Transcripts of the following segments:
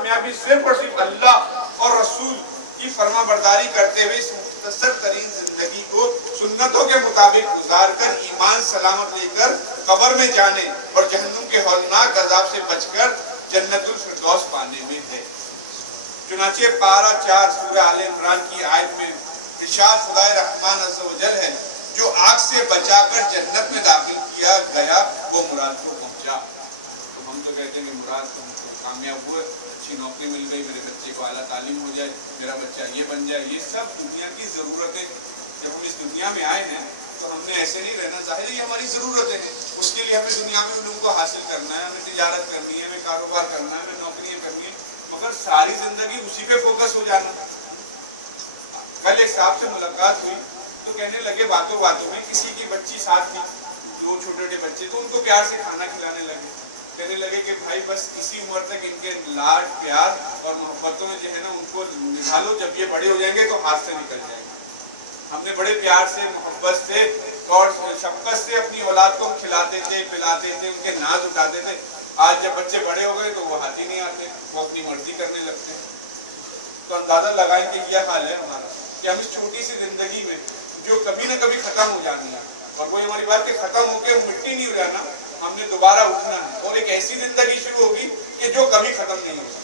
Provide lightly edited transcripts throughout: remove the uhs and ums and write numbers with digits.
کامیابی صرف اور صرف اللہ اور رسول کی فرما برداری کرتے ہوئے اس مختصر ترین زندگی کو سنتوں کے مطابق گزار کر ایمان سلامت لے کر قبر میں جانے اور جہنم کے ہولناک عذاب سے بچ کر جنت الفردوس پانے میں ہے۔ چنانچہ پارہ 4 سورہ آل عمران کی آیت میں ارشاد خدائے رحمان عز و جل ہے، جو آگ سے بچا کر جنت میں داخل کیا گیا وہ مراد کو پہنچا۔ تو ہم تو کہتے ہیں کہ مراد کو کامیاب ہوئے، اچھی نوکری مل گئی، میرے بچے کو اعلیٰ تعلیم ہو جائے، میرا بچہ یہ بن جائے، یہ سب دنیا کی ضرورتیں۔ جب ہم اس دنیا میں آئے ہیں تو ہم نے ایسے نہیں رہنا، ظاہر ہے یہ ہماری ضرورتیں ہیں، اس کے لیے ہمیں دنیا میں علوم کو حاصل کرنا ہے، ہمیں تجارت کرنی ہے، ہمیں کاروبار کرنا ہے، ہمیں نوکریاں کرنی ہے، مگر ساری زندگی اسی پہ فوکس ہو جانا۔ کل ایک صاحب سے ملاقات ہوئی تو کہنے لگے باتوں باتوں میں، کسی کی بچی ساتھ تھی، 2 چھوٹے چھوٹے بچے، تو ان کو پیار سے کھانا کھلانے لگے، کہنے لگے کہ بھائی بس اسی عمر تک ان کے لاڈ پیار اور محبتوں میں جو ہے نا ان کو نبھالو، جب یہ بڑے ہو جائیں گے تو ہاتھ سے نکل جائیں گے۔ ہم نے بڑے پیار سے، محبت سے اور شفقت سے اپنی اولاد کو کھلاتے تھے، پلاتے تھے، ان کے ناز اٹھاتے تھے۔ آج جب بچے بڑے ہو گئے تو وہ ہاتھ ہی نہیں آتے، وہ اپنی مرضی کرنے لگتے ہیں۔ تو اندازہ لگائیں کہ کیا حال ہے ہمارا، کہ ہم اس چھوٹی سی زندگی میں جو کبھی نہ کبھی ختم ہو جانی ہے، اور وہی ہماری بات کہ ختم ہو کے مٹی نہیں ہو جانا، ہم نے دوبارہ اٹھنا ہے اور ایک ایسی زندگی شروع ہوگی کہ جو کبھی ختم نہیں ہوگی۔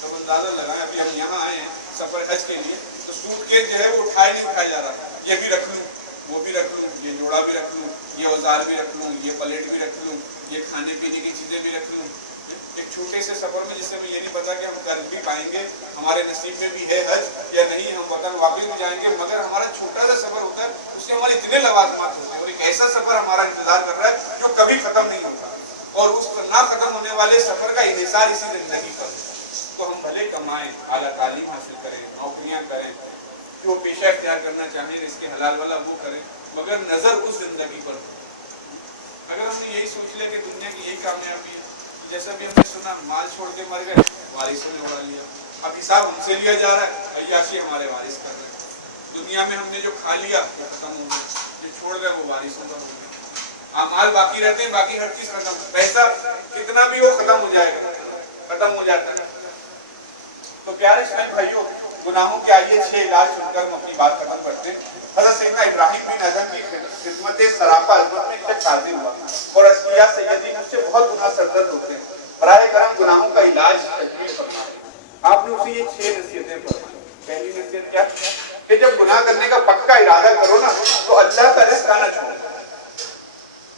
تو اندازہ لگائیں، ابھی ہم یہاں آئے ہیں سفر حج کے لیے، تو سوٹ کیس جو ہے وہ اٹھایا نہیں اٹھایا جا رہا، یہ بھی رکھ لوں، وہ بھی رکھ لوں، یہ جوڑا بھی رکھ لوں، یہ اوزار بھی رکھ لوں، یہ پلیٹ بھی رکھ لوں، یہ کھانے پینے کی چیزیں بھی رکھ لوں۔ ایک چھوٹے سے سفر میں جس سے ہمیں یہ نہیں پتا کہ ہم کر بھی پائیں گے، ہمارے نصیب میں بھی ہے حج یا نہیں، ہم وطن واپس بھی جائیں گے، مگر ہمارا چھوٹا سا سفر ہوتا ہے، اس سے ہمارے اتنے لوازمات ہوتے ہیں، اور ایک ایسا سفر ہمارا انتظار کر رہا ہے جو کبھی ختم نہیں ہوتا، اور اس نہ ختم ہونے والے سفر کا انحصار اسی زندگی پر ہے۔ تو ہم بھلے کمائیں، اعلیٰ تعلیم حاصل کریں، نوکریاں کریں، جو پیشہ اختیار کرنا چاہیں، اس کے حلال والا وہ کریں، مگر نظر اس زندگی پر ہو۔ اگر ہم نے یہی سوچ لیا کہ دنیا کی یہی کامیابی ہے، جیسا بھی ہم نے سنا مال چھوڑ کے مر گئے، وارثوں نے اڑا لیا، اب حساب ہم سے لیا جا رہا ہے، عیاشی ہمارے وارث کر رہے ہیں، دنیا میں ہم نے جو کھا لیا وہ ختم ہو گیا، جو چھوڑ گئے وہ وارثوں کا ہو گیا، اعمال باقی رہتے ہیں، باقی ہر چیز ختم، پیسہ کتنا بھی وہ ختم ہو جائے گا، ختم ہو جاتا ہے۔ تو پیارے اسلامی بھائیوں، گناہوں کے آئیے 6 علاج سن کر ہم اپنی بات ختم کرتے ہیں۔ حضرت سیدنا ابراہیم بن ادم کی خدمت سراپا عظمت میں ایک شخص حاضر ہوا اور عرض کیا سیدی مجھ سے بہت گناہ سردرد ہوتے ہیں، براہ کرم گناہوں کا علاج تجویز فرمائیں۔ آپ نے اسے یہ 6 نصیحتیں فرمائیں۔ پہلی نصیحت کیا کہ جب گناہ کرنے کا پکا ارادہ کرو نا تو اللہ کا رزق آنا چھوڑو۔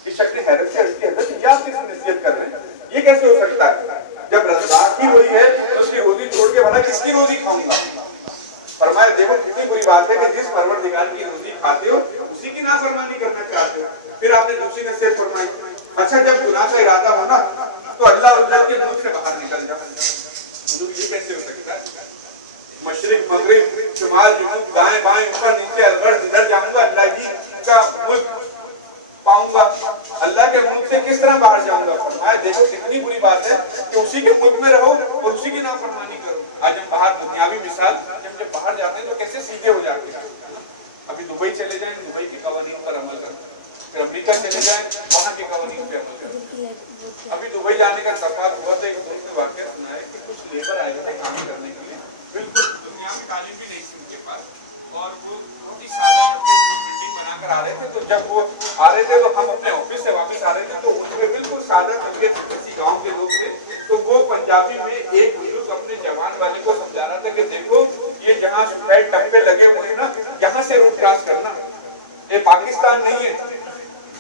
اس شخص نے حیرت سے عرض کی حضرت یہ آپ کس نصیحت کر رہے ہیں، یہ کیسے ہو سکتا ہے، جب رزاق ہی وہی ہے تو اس کی روزی چھوڑ کے بھلا کس کی روزی کھاؤں گا۔ فرمایا دیکھو کتنی بری بات ہے کہ جس پروردگار کی روزی کھاتے ہو اسی کی نافرمانی کرنا چاہتے ہو۔ پھر آپ نے دوسری نصیحت فرمائی، اچھا جب گناہ کا ارادہ ہونا تو اللہ کے ملک سے باہر نکل جاؤ۔ یہ کیسے ہو سکتا ہے، مشرق مغرب شمال جنوب دائیں بائیں اوپر نیچے الغرض جدھر جاؤں گا اللہ جی کا ملک پاؤں گا، اللہ کے ملک سے کس طرح باہر جاؤں گا۔ فرمایا دیکھو کتنی بری بات ہے کہ اسی کے ملک میں رہو اور اسی کی نافرمانی کرو۔ آج ہم باہر دنیاوی مثال جب باہر جاتے ہیں تو کیسے سیدھے ہو جاتے ہیں۔ ابھی دبئی چلے جائیں، دبئی کے قوانین پر عمل کریں، پھر امریکہ چلے جائیں، وہاں کے قوانین پہ عمل کریں۔ ابھی دبئی جانے کا اتفاق ہوا تو ایک دوست نے واقعہ سنا ہے کہ کچھ لیبر آئے تھے کام کرنے کے لیے، بالکل دنیاوی تعلیم بھی نہیں تھی ان کے پاس، اور وہ بہت ہی سادہ بلڈنگ بنا کر آ رہے تھے۔ تو جب وہ آ رہے تھے تو ہم اپنے آفس سے واپس آ رہے تھے تو ان میں بالکل سادہ طبیعت کسی گاؤں کے لوگ تھے، تو وہ پنجابی میں ایک بزرگ اپنے جوان والے کو سمجھا رہا تھا کہ دیکھو یہ جہاں سوسائڈ ٹپے لگے ہوئے ہیں نا، یہاں سے روڈ کراس کرنا، یہ پاکستان نہیں ہے،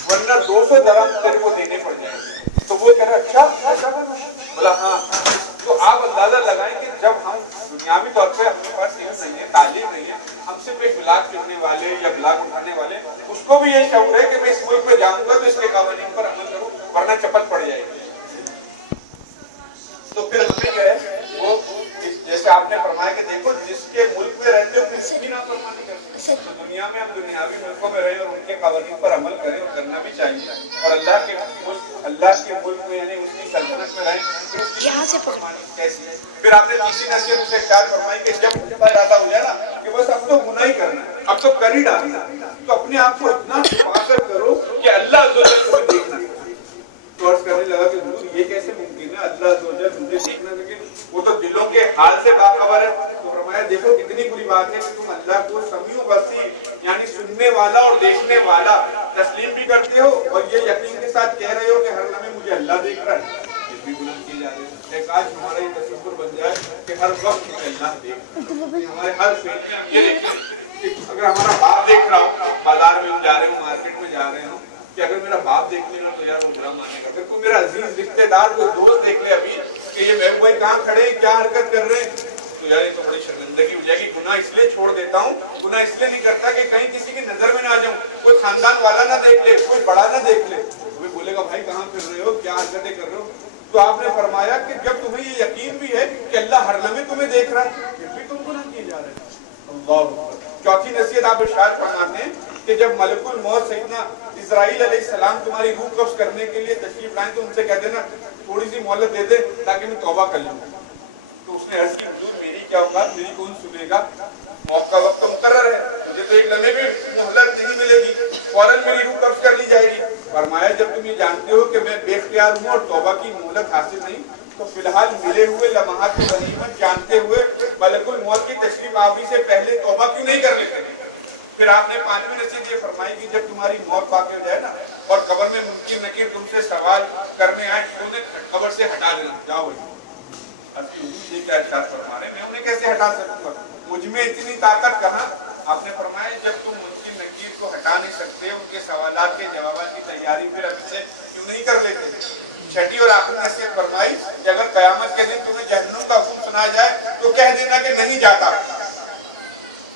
ورنہ 200 درہم تیرے کو دینے پڑ جائیں گے۔ تو وہ کہہ رہا اچھا، بولا ہاں۔ تو آپ اندازہ لگائیں کہ جب ہم دنیاوی طور پہ ہمارے پاس علم نہیں ہے، تعلیم نہیں ہے، ہم صرف ایک بلاگ لکھنے والے یا بلاگ اٹھانے والے، اس کو بھی یہ شعور ہے کہ میں اس ملک میں جاؤں گا تو اس کے قوانین پر عمل کروں ورنہ چپت پڑ جائے گی۔ تو پھر ہمیں جو ہے وہ جیسے آپ نے فرمایا کہ دیکھو جس کے ملک میں رہتے ہو کسی کی نافرمانی کرتے ہیں، تو دنیا میں ہم دنیاوی ملکوں میں رہیں اور ان کے قوانین پر عمل کریں، اور کرنا بھی چاہیے، اور اللہ کے ملک میں یعنی اس کی سلطنت میں رہیں تو اس کی نافرمانی کیسی ہے۔ پھر آپ نے تیسری نصیحت اسے ارشاد فرمائی کہ جب مجھ پر ارادہ ہو جائے نا کہ بس اب تو گناہ ہی کرنا ہے، اب تو کر ہی ڈالنا، تو اپنے آپ کو اتنا چھپا کر کرو کہ اللہ عز و جل تمہیں دیکھ نہ سکے۔ تو عرض کرنے لگا کہ حضور یہ کیسے ممکن ہے اللہ عز و جل مجھے دیکھ نہ سکے، وہ تو دلوں حال سے باخبر ہے. تو فرمایا دیکھو کتنی بری بات ہے کہ تم اللہ کو سمیع بصیر یعنی سننے والا اور دیکھنے والا تسلیم بھی کرتے ہو اور یہ یقین کے ساتھ کہہ رہے ہو کہ ہر لمحے مجھے اللہ دیکھ رہا ہے. یہ بھی بلند کی جا رہی ہے. ایک آج ہمارا یہ تصور بن جائے کہ ہر وقت مجھے اللہ دیکھ رہا ہے. ہمارے ہر فیل میں ہم یہ دیکھیں کہ اگر ہمارا باپ دیکھ رہا ہو, بازار میں ہم جا رہے ہوں, مارکیٹ میں جا رہے ہوں, کہ اگر میرا باپ دیکھ لے گا تو یار وہ برا مانے گا. اگر کوئی میرا عزیز رشتے دار کوئی دوست دیکھ لے ابھی کہ یہ میں وہی کہاں کھڑے ہیں, کیا حرکت کر رہے ہیں, تو یار یہ تو بڑی شرمندگی ہو جائے گی. گناہ اس لیے چھوڑ دیتا ہوں, گناہ اس لیے نہیں کرتا کہ کہیں کسی کی نظر میں نہ آ جاؤں, کوئی خاندان والا نہ دیکھ لے, کوئی بڑا نہ دیکھ لے, وہ بولے گا بھائی کہاں پھر رہے ہو, کیا حرکتیں کر رہے ہو. تو آپ نے فرمایا کہ جب تمہیں یہ یقین بھی ہے کہ اللہ ہر لمحے تمہیں دیکھ رہا ہے, پھر بھی تم گناہ کیے جا رہے ہیں. اللہ. چوتھی نصیحت آپ ارشاد فرماتے ہیں کہ جب ملک الموت سیدنا اسرائیل علیہ السلام تمہاری روح قبض کرنے کے لیے تشریف لائیں تو ان سے کہہ دینا تھوڑی سی مہلت دے دے تاکہ میں توبہ کر لوں. تو اس نے عرض کی حضور میری کیا اوقات, میری کون سنے گا, موت کا وقت مقرر ہے, مجھے تو ایک لمحے بھی مہلت نہیں ملے گی, فوراً میری روح قبض کر لی جائے گی. فرمایا جب تم یہ جانتے ہو کہ میں بے اختیار ہوں اور توبہ کی مہلت حاصل نہیں, تو فی الحال ملے ہوئے لمحات کی غنیمت جانتے ہوئے ملک الموت کی تشریف آوری سے پہلے توبہ کیوں نہیں کر لیتے. پھر آپ نے پانچویں نصیحت یہ فرمائی کہ جب تمہاری موت واقع ہو جائے نا اور قبر میں منکر نکیر تم سے سوال کرنے آئے تو انہیں قبر سے ہٹا دینا. جاؤ بھائی, یہ کیا ارشاد فرما رہے ہیں, میں انہیں کیسے ہٹا سکوں گا, مجھ میں اتنی طاقت کہاں. آپ نے فرمایا جب تم منکر نکیر کو ہٹا نہیں سکتے, ان کے سوالات کے جوابات کی تیاری پھر ابھی سے کیوں نہیں کر لیتے. چھٹی اور آخری نصیحت فرمائی کہ اگر قیامت کے دن تمہیں جہنم کا حکم سنا جائے تو کہہ دینا کہ نہیں جاتا.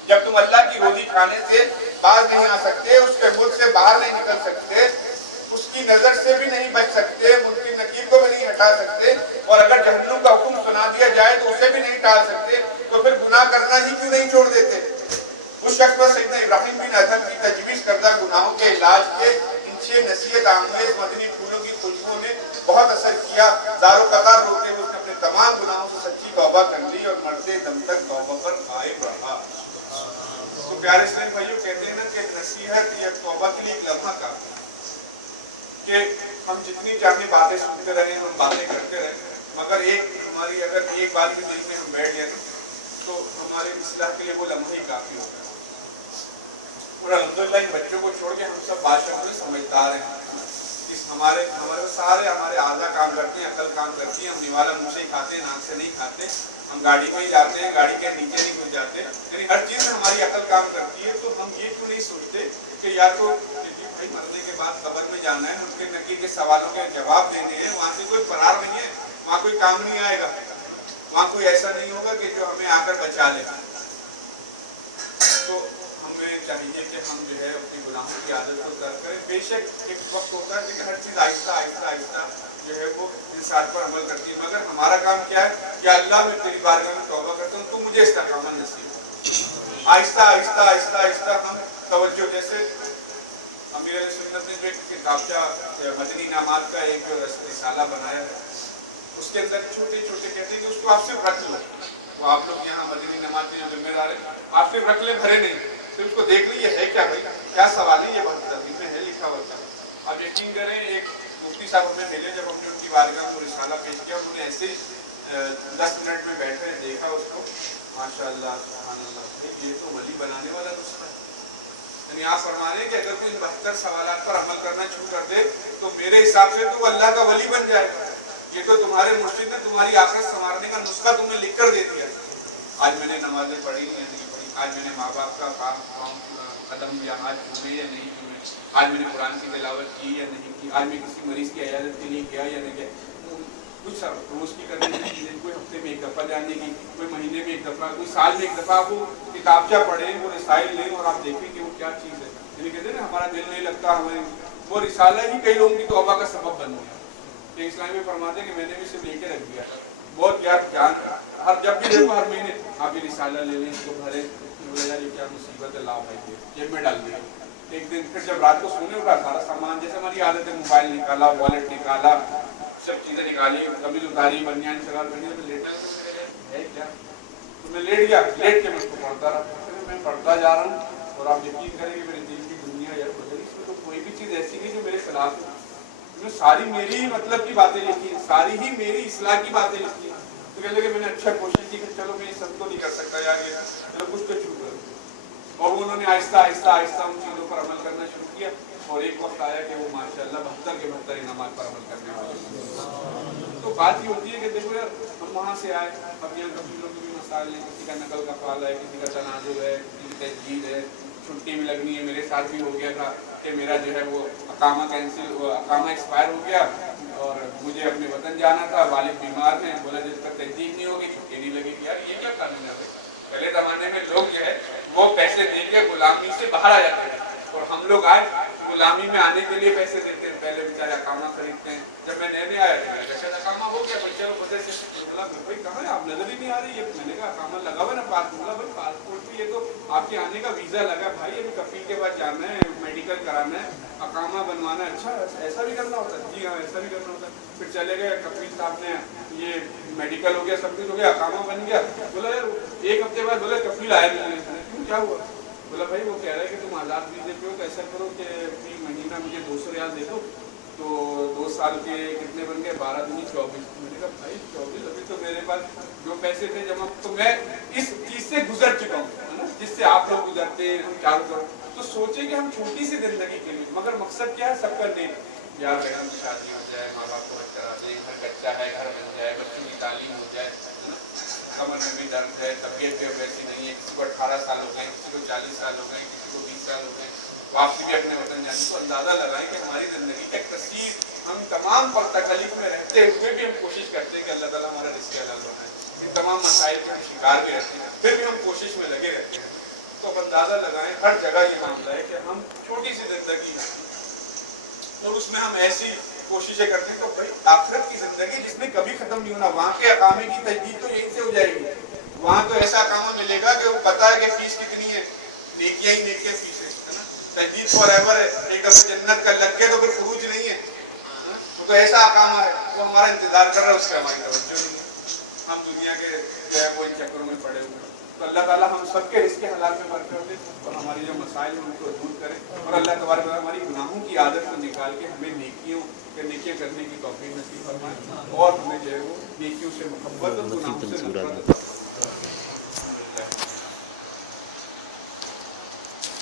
جب تم اللہ کی روزی کھانے سے باز نہیں آ سکتے, اس کے ملک سے باہر نہیں نکل سکتے, اس کی نظر سے بھی نہیں بچ سکتے, منکر نکیر کو بھی نہیں ہٹا سکتے, اور اگر جہنم کا حکم سنا دیا جائے تو اسے بھی نہیں ٹال سکتے, تو پھر گناہ کرنا ہی کیوں نہیں چھوڑ دیتے. اس شخص پر سیدنا ابراہیم بن ادھم کی تجویز کردہ گناہوں کے علاج کے ان 6 نصیحت آمیز مدنی پھولوں کی خوشبو نے بہت اثر کیا. دار و قطار روتے ہوئے اس نے اپنے تمام گناہوں سے سچی توبہ کر لی اور مرتے دم تک توبہ پر قائم رہا. تو پیارے اسلام بھائیوں کہتے ہیں نا کہ نصیحت یا توبہ کے لیے ایک لمحہ کافی کہ ہم جتنی چاہیں باتیں سنتے رہیں, ہم باتیں کرتے رہیں, مگر ہماری اگر ایک بات بھی دل میں ہم بیٹھ جائیں تو ہمارے اصلاح کے لیے وہ لمحہ ہی کافی ہوتا ہے. اور الحمدللہ ان بچوں کو چھوڑ کے ہم سب بادشاہوں میں سمجھدار ہیں. ہمارے سارے ہمارے اعضاء کام کرتے ہیں, عقل کام کرتی ہے, ہم نوالا منہ سے ہی کھاتے ہیں, ناک سے نہیں کھاتے, ہم گاڑی میں ہی جاتے ہیں, گاڑی کے نیچے نہیں گھس جاتے, یعنی ہر چیز میں ہماری عقل کام کرتی ہے. تو ہم یہ کیوں نہیں سوچتے کہ یا تو بھائی مرنے کے بعد قبر میں جانا ہے, منکر نکیر کے سوالوں کے جواب دینے ہیں, وہاں سے کوئی فرار نہیں ہے, وہاں کوئی کام نہیں آئے گا, وہاں کوئی ایسا نہیں ہوگا کہ جو ہمیں آ کر بچا لے. تو ہمیں چاہیے کہ ہم جو ہے اپنی گناہوں کی عادت کو ترک کریں. بے شک ایک وقت ہوتا ہے کہ ہر چیز آہستہ آہستہ آہستہ جو ہے وہ انسان پر عمل کرتی ہے, مگر ہمارا کام کیا ہے کہ اللہ میں تیری بارگاہ میں توبہ کرتا ہوں, تو مجھے استقامت نصیب. آہستہ آہستہ آہستہ آہستہ ہم توجہ, جیسے امیر علیہ سنت نے جو ایک کتابچہ مدنی انعامات کا ایک رسالہ بنایا ہے, اس کے اندر چھوٹے چھوٹے کہتے ہیں کہ اس کو آپ صرف رکھ لو. وہ آپ لوگ یہاں مدنی انعامات کے جو ذمہ دار ہیں, آپ صرف رکھ لیں, بھرے نہیں, پھر اس کو دیکھ لیں یہ ہے کیا بھائی, کیا سوال ہے, یہ بہت ترتیب میں ہے لکھا ہوا تھا. آپ یقین کریں ایک مفتی صاحب ہمیں ملے, جب ہم نے ان کی بارگاہ میں رسالہ پیش کیا, انہوں نے ایسے ہی 10 منٹ میں بیٹھے دیکھا اس کو, ماشاء اللہ سبحان اللہ, یہ تو ولی بنانے والا نسخہ ہے. یعنی آپ فرما رہے ہیں کہ اگر کوئی 72 سوالات پر عمل کرنا شروع کر دے تو میرے حساب سے تو وہ اللہ کا ولی بن جائے گا. یہ تو تمہارے مرشد نے تمہاری آخرت سنوارنے کا نسخہ تمہیں لکھ کر دے دیا. آج میں نے نمازیں پڑھی یا نہیں پڑھی, آج میں نے ماں باپ کا کام قدم یا آج چھوڑے یا نہیں چھوڑے, آج میں نے قرآن کی تلاوت کی یا نہیں کی, آج میں کسی مریض کی عیادت کے لیے گیا یا نہیں گیا. کچھ روز کی کرنے کی چیزیں, کوئی ہفتے میں ایک دفعہ جانے کی, کوئی مہینے میں ایک دفعہ, کوئی سال میں ایک دفعہ. وہ کتابچہ پڑھیں, وہ رسائل لیں اور آپ دیکھیں کہ وہ کیا چیز ہے. یعنی کہتے ہیں نا ہمارا دل نہیں لگتا, ہمیں وہ رسالہ ہی کئی لوگوں کی توبہ کا سبب بن گیا. کہ اسلام میں فرماتے ہیں کہ میں نے بھی اسے لے کے رکھ دیا, بہت یار جان, ہر جب بھی دیکھو ہر مہینے آپ یہ رسالہ لے لیں, اس کو بھریں, یار یہ کیا مصیبت ہے, لاؤ بھائی جیب میں ڈال دیا. ایک دن پھر جب رات کو سونے اٹھا, سارا سامان جیسے ہماری عادت ہے, موبائل نکالا, والیٹ نکالا, سب چیزیں نکالی, قمیض اتاری, بنیان شلوار پہنی, تو لیٹا ہے کیا, تو میں لیٹ گیا, لیٹ کے میں اس کو پڑھتا رہا. میں پڑھتا جا رہا ہوں اور آپ یقین کریں کہ میرے دل کی دنیا یار بدلی. اس میں تو کوئی بھی چیز ایسی نہیں جو میرے خلاف ہے, ساری میری مطلب کی باتیں لکھی ہیں, ساری ہی میری اصلاح کی باتیں لکھی ہیں. تو کہنے لگے میں نے اچھا کوشش کی کہ چلو میں یہ سب تو نہیں کر سکتا یار، یہ چلو کچھ تو شروع کروں. اور انہوں نے آہستہ آہستہ آہستہ ان چیزوں پر عمل کرنا شروع کیا، اور ایک وقت آیا کہ وہ ماشاءاللہ 72 کے 72 انعامات پر عمل کرنے والے. تو بات یہ ہوتی ہے کہ دیکھو یار، ہم وہاں سے آئے، اب یہاں کفیلوں کے بھی مسائل ہیں، کسی کا نقل کا فعال ہے، کسی کا تنازع ہے، کسی کی تجدید ہے، چھٹی بھی لگنی ہے. میرے ساتھ بھی ہو گیا تھا کہ میرا جو ہے وہ اقامہ اقامہ ایکسپائر ہو گیا اور مجھے اپنے وطن جانا تھا. والد بیمار ہیں، بولا جب تک تجدید نہیں ہوگی چھٹی نہیں لگے گی. یار یہ کیا قانون ہے؟ پہلے زمانے میں لوگ جو ہے وہ پیسے دے کے غلامی سے باہر آ جاتے ہیں، اور ہم لوگ آج غلامی میں آنے کے لیے پیسے دیتے ہیں. پہلے بیچارے اقامہ خریدتے ہیں. جب میں نئے آیا تھا شاید اقامہ ہو گیا بچے کو پتہ سے بولا بھائی کہاں ہے آپ، نظر ہی نہیں آ رہی ہے. میں نے کہا اقامہ لگا ہوا نا پاسپورٹ. بولا بھائی پاسپورٹ بھی، یہ تو آپ کے آنے کا ویزا لگا بھائی، ابھی کفیل کے پاس جانا ہے، میڈیکل کرانا ہے، اقامہ بنوانا ہے. اچھا ایسا بھی کرنا ہوتا ہے؟ جی ہاں ایسا بھی کرنا ہوتا ہے. پھر چلے گئے، کفیل صاحب نے یہ میڈیکل ہو گیا، سب کچھ ہو گیا، اقامہ بن گیا. بولا یار ایک ہفتے بعد بولا کفیل آیا نہیں. کیوں کیا ہوا؟ بولا بھائی وہ کہہ رہا ہے کہ تم آزاد ویزے پہ ہو تو ایسا کرو کہ فی مہینہ مجھے 200 ریال دے دو. تو 2 سال کے کتنے بن گئے؟ 12 دنی 24. میں نے کہا بھائی 24 ابھی تو میرے پاس جو پیسے تھے جمع، تو میں اس چیز سے گزر چکا ہوں ہے نا، جس سے آپ لوگ گزرتے ہیں، ہم چاروں طرف. تو سوچیں کہ ہم چھوٹی سی زندگی کے لیے، مگر مقصد کیا ہے سب کا نیک. یار بیگم کی شادی ہو جائے، ماں باپ کو بچہ آ جائے، گھر کچا ہے گھر بن جائے، بچوں کی تعلیم ہو جائے، کمر میں بھی درد ہے، طبیعت بھی ویسی نہیں ہے، کسی کو 18 سال ہو گئے، کسی کو 40 سال ہو گئے، کسی کو 20 سال ہو گئے، واپسی بھی اپنے وطن جانے. تو اندازہ لگائیں کہ ہماری زندگی کا ایک تصویر، ہم تمام پر تکلیف میں رہتے ہوئے بھی ہم کوشش کرتے ہیں کہ اللہ تعالیٰ ہمارا رزق حلال بنائے. ان تمام مسائل کے ہم شکار بھی رہتے ہیں، پھر بھی ہم کوشش میں لگے رہتے ہیں. تو اب اندازہ لگائیں ہر جگہ یہ معاملہ ہے کہ ہم چھوٹی سی زندگی ہے اور اس میں ہم ایسی کوششیں کرتے ہیں. تو بھائی آخرت کی زندگی جس میں کبھی ختم نہیں ہونا، وہاں کے اقامے کی تجدید تو یہیں سے ہو جائے گی. وہاں تو ایسا اقامہ ملے گا کہ وہ پتا ہے کہ فیس کتنی ہے، نیکیاں ہی نیکیاں فیس ہے نا. تجدید فار ایور ہے، ایک دفعہ جنت کا لگ گیا تو پھر خروج نہیں ہے. تو ایسا اقامہ ہے وہ ہمارا انتظار کر رہا ہے، اس کا ہماری توجہ نہیں ہے. ہم دنیا کے جو ہے وہ ان چکروں میں پڑے ہوئے ہیں. تو اللہ تعالیٰ ہم سب کے رزق حلال میں برکت دے اور ہماری جو مسائل ہیں ان کو دور کرے. اور اللہ تبارک و تعالیٰ ہماری گناہوں کی عادت کو نکال کے ہمیں نیکیاں کرنے کی توفیق نصیب فرمائے، اور ہمیں جو ہے وہ نیکیوں سے محبت اور گناہوں سے نفرت